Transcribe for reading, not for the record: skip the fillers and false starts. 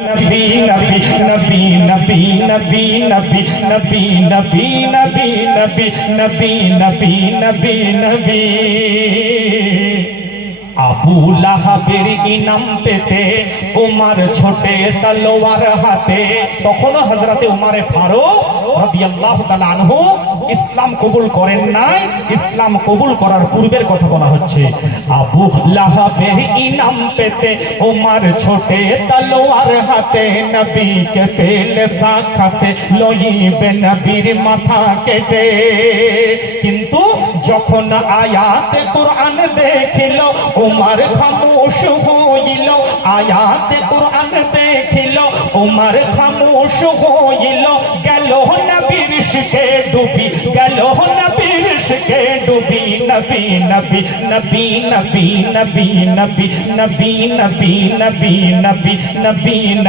नबी नबी नबी नबी नबी नबी नबी नबी नबी नबी नबी नबी नबी नबी আবু লাহাবের ইনাম পেতে উমর ছোটে তলোয়ার হাতে। তখন হযরতে উমরে ফারুক রাদিয়াল্লাহু তাআলা আনহু ইসলাম কবুল করেন নাই, ইসলাম কবুল করার পূর্বের কথা বলা হচ্ছে। আবু লাহাবের ইনাম পেতে উমর ছোটে তলোয়ার হাতে, নবীকে পেলে সাক্ষাতে লইবে নবীর মাথা কেটে। কিন্তু যখন আয়াতে কুরআন দেখিল উমর খামোশ হইল, আয়াতে কুরআন দেখিল উমর খামোশ হইল। গেল নবীর ইশকে ডুবি, গেল নবীর ইশকে ডুবি। নবী নবী নবী নবী নবী নবী নবী নবী নবী নবী নবী।